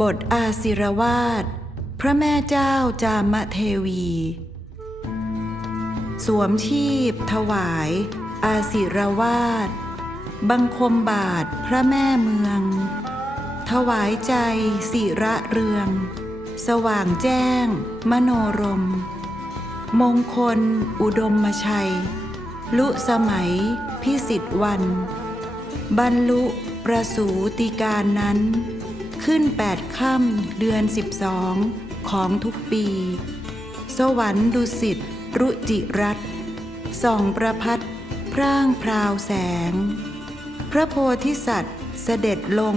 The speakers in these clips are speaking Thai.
บทอาศิรวาสพระแม่เจ้าจามเทวี สวมชีพ ถวาย อาศิรวาสบังคมบาทพระแม่เมือง ถวายใจสิระเรือง สว่างแจ้ง มโนรม มงคล อุดมมชัย ลุสมัย พิสิทธวัน บรรลุประสูติการนั้น ขึ้นแปดค่ำเดือนสิบสองของทุกปี สวรรค์ดุสิตรุจิรัตส่องประพัดพร่างพราวแสง พระโพธิสัตว์เสด็จลง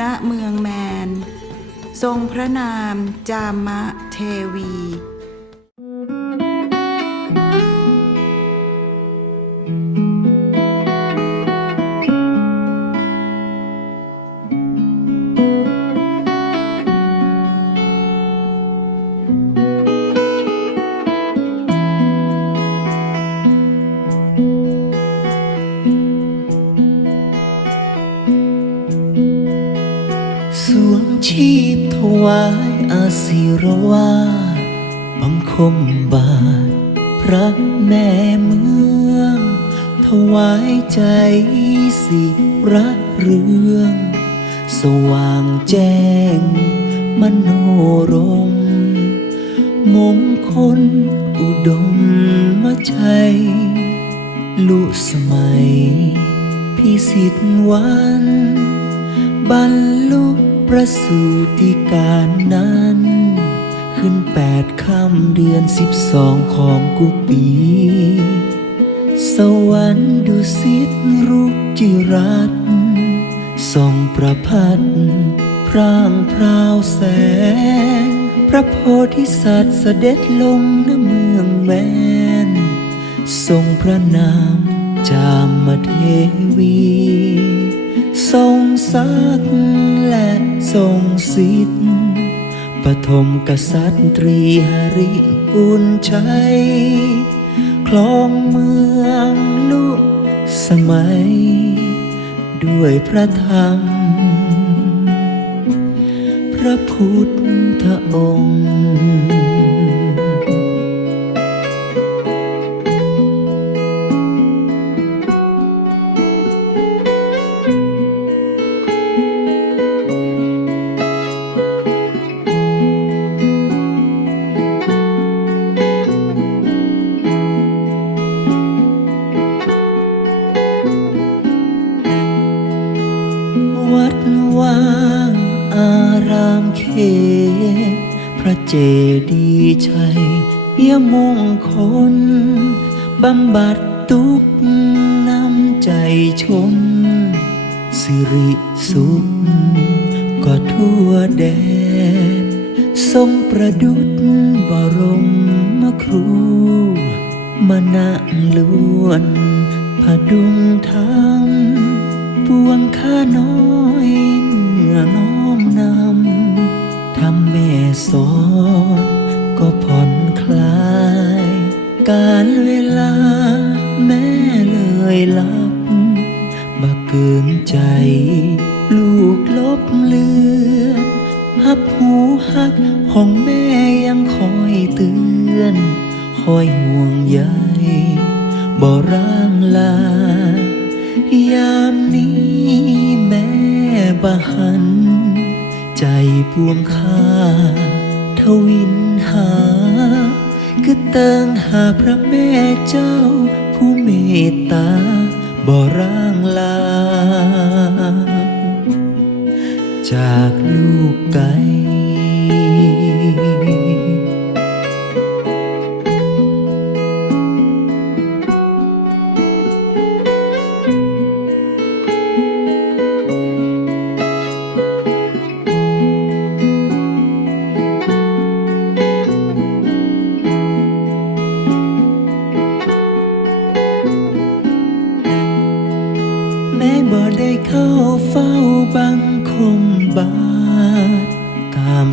ณเมืองแมน ทรงพระนามจามะเทวี ชีพถวายอาศิรวาบังคมบาท พระแม่เมือง ถวายใจสิระเรื่อง สว่างแจ้ง มโนรม มงคลอุดมมาชัย ลุสมัย พิสิทธิ์วัน บรรลุ ประสูติการนั้น ขึ้นแปดค่ำเดือนสิบสองของกุปี สวรรค์ดุสิตรุจิรัตน์ส่องประพัดพร่างพราวแสง พระโพธิสัตว์เสด็จลงณเมืองแมน ทรงพระนามจามเทวี ทรงศักดิ์และทรงสิทธิ์ปฐมกษัตรีหริปุญชัยคลองเมืองลุสมัย ด้วยพระธรรม พระพุทธองค์ เจดีชัยเยี่ยมมงคล บำบัดทุกข์นำใจชม สิริสุขก็ทั่วแดนทรงประดุจบรมครูมานะล้วนผดุงธรรมปวงข้าน้อยเมื่อน้อมนำำแม่สอนก็ผ่อนคลาย การเวลาแม่เลยหลับบักเกินใจ ลูกลบเลือนหับหูหักของแม่ยังคอยเตือน คอยห่วงใยบ่ร่างลา ยามนี้แม่บหัน ใจปวงข้าทวินหา คือเติงหาพระแม่เจ้า ผู้เมตตาบ่ร่างลา จากลูกไก่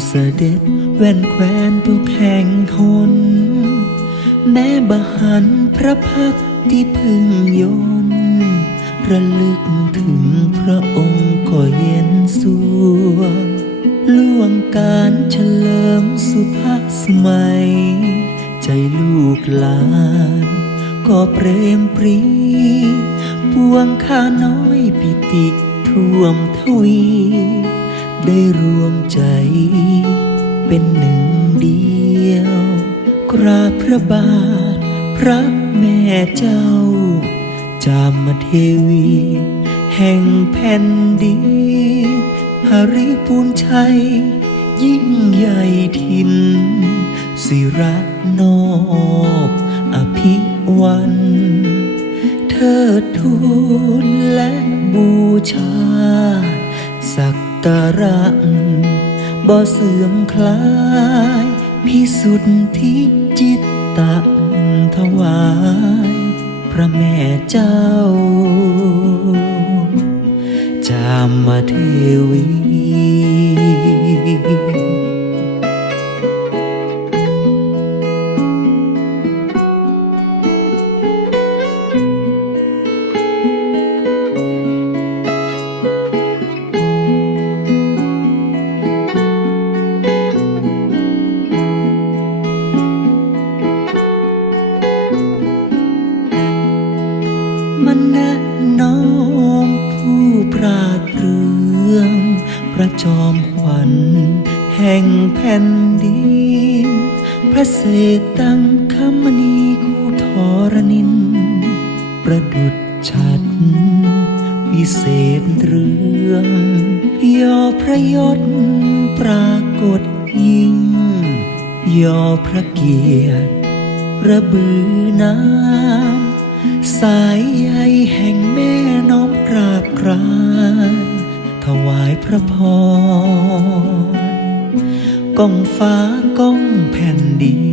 เสด็จแว่นแควนทุกแห่งหนแม่บหันพระพักที่พึ่งยนระลึกถึงพระองค์ก็เย็นสวงลูการเฉลิมสุภาสมัย ใจลูกหลาน ก็เปรมปรีปวงข้าน้อยปิติท่วมทวี ได้รวมใจ เป็นหนึ่งเดียว กราบพระบาท พระแม่เจ้า จามเทวี แห่งแผ่นดินหริปูนชัย ยิ่งใหญ่ทินสิระนอบอภิวันเทิดทูลและบูชาสัก การะบ่เสื่อมคลาย พิสุทธิจิตตะถวาย พระแม่เจ้า จามเทวี มันแนะน้อมผู้ปราดเรื่อง พระจอมขวัญแห่งแผ่นดิน พระเศษตังคมณีคู่ทรนิน ประดุจฉัดวิเศษเรื่องย่อพระยศปรากฏยิ่งย่อพระเกียรติระบือน้ำ สายใยแห่งแม่น้อมกราบกรานถวายพระพรก้องฟ้าก้องแผ่นดิน